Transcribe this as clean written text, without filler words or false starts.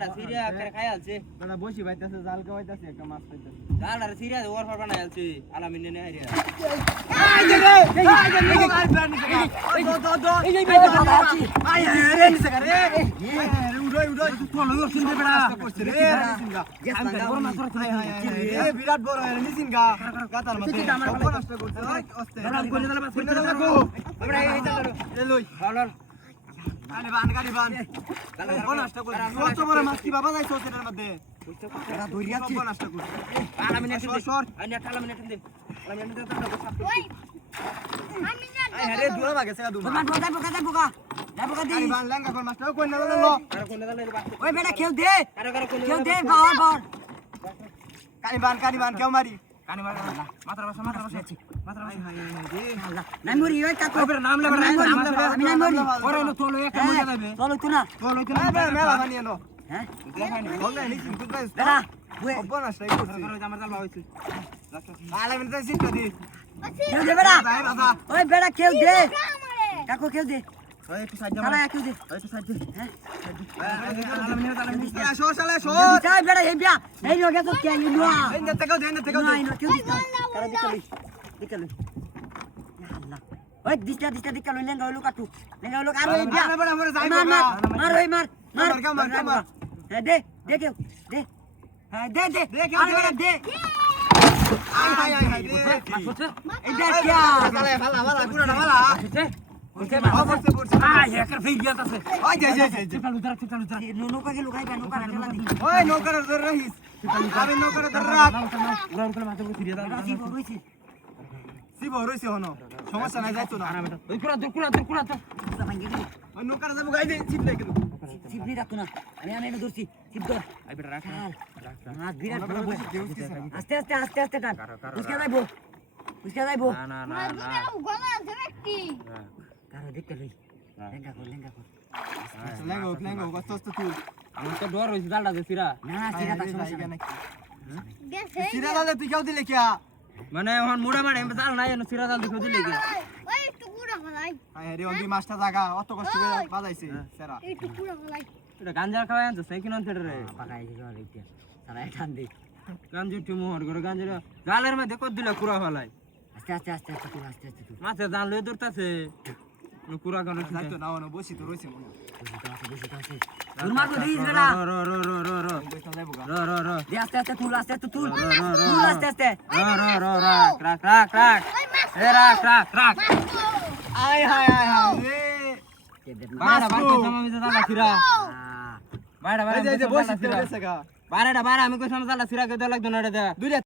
জালটা সিরিয়া করে খাই আলছে বড় বসি বাইতাছে জাল কাবাইতাছে একটা মাছ পাইতাছে জালটা সিরিয়া ওর ফর বানাই আলছে আলামিন নে হারিয়া আই দে রে আই দে রে আর প্রাণ নিছে ওই দো এই যে বেটা আছি আই রে নিছে রে উড়াই উড়াই তুই লইও সিনবে বেটা করছে রে নিছিনগা আমি বড় মাছ ধরতে এ বিরাট বড় রে নিছিনগা গাতার মাঝে বড় নষ্ট করছে অস্তে দাঁড়া কোনে দাঁড়া মাছ কোনে দাঁড়া গো আমরা এই দাঁড়া এ লই বল গাড়ি বান বড় নষ্ট করছে কত বড় মাছ কি বাবা যাইছো সেটার মধ্যে এরা ধরিয়াছি বড় নষ্ট করছে আলামিন সর আনি আলামিন দে আলামিন দে ওই আমি না আই আরে দুলা লাগে সেটা দুলা বোকা দি গাড়ি বান লেঙ্গা কোন মাছটা কোন না লো আর কোনে দালে বাস ওই বেটা খেল দে আরে করে কোনে খেল দে বাবার কানি বান কেউ মারি কানি মার মাত্রা বাস মাত্রা বাস নাই মরি ওই কাকু ওপরে নাম লেবা আমি নাই মরি ওরে নো তোলো একটা মজা যাবে চলো তো না মেলা বানিয়ে নো হ্যাঁ দেখাই না বললে নিছিন তুই গাইস বেটা অব্বন আসলাই করছিস আমার জাল হইছে আলে মিনতে সিট দি খেল দে বেটা ভাই বাবা ওই বেটা খেল দে আমারে কাকু খেল দে ওই একটু সাইড সারা খেল দে একটু সাইড হ্যাঁ আসো শালা শো যাই বেটা এই বিয়া এই রগে তো কে ইনুয়া দেন থেকে না ইনো খেল দিস তারা দিকে লই ওই দিস্তা দিকে লই লেঙ্গা হলো কাটু লেঙ্গা হলো আর ওই বিয়া মার ওই মার হ্যাঁ দে কেউ দে হ্যাঁ দে আর বেটা দে আই এই দেখ কিয়া শালা ভালা গুড়াটা ভালা পড়ছে আয় একার ফেই গিয়া আছে ওই যাই চিপাল উতার নৌকা কে লুকাই নৌকা রাখলা দি ওই নৌকার ধরে রহিস আমি নৌকার ধরে রাখ উড়ান করে মাথা ঘুরিয়ে দাও রাজি বইছি শিব রইছে হনো সমস্যা নাই যাইতো না ওই কুড়া তো ভাঙ্গি দি ওই নৌকার যাবো গাই দে চিপ নাই কিন্তু সিবনি রাখতো না আমি এনে ধরছি সিব ধর আই বেটা রাখ না বিরাট বড় বই আস্তে টান বুঝকে যাইবো না দুটো গলা আছে ব্যক্তি কারো দেখতে লই লেঙ্গা কর লেঙ্গো কষ্ট তুই আমার তো ডর হইছে জালটা দে সিরা না সিরা তা সমস্যা নাই গেছে সিরা দালে তুই কেউ দিলে কিয়া মানে এখন মোড়া মারে জাল নাই এনে সিরা জাল দেখো দিলে কি ওই একটু পুরো ফলাই আরে ওই মাছটা জায়গা অত কষ্ট করে বাজাইছে সেরা একটু পুরো ফলাই এটা গাঞ্জার খাওয়া আনছে সেই কিনন ফেড়ে রে পাকাই দিও আরেকটা সারা টান দে গাঞ্জু টিমু হর করে গাঞ্জের জালের মধ্যে কত দিলা কুড়া ফলাই আস্তে তুই মাছে জাল লই দূরতাছে কুড়া করে যাইতো না ওনো বসি তো রইছে মনে তোর মাগো দিস বেটা র বইটা যাইবো গা র দে আস্তে তুল তুল আস্তে রাখ এ রাখ আয় হায় রে বাড়া জমা মিছে জালা সিরা বাড়া এই যে বসি তো গেছে গা বাড়া আমি কইছাম জালা সিরা কে দেওয়া লাগতো না এটা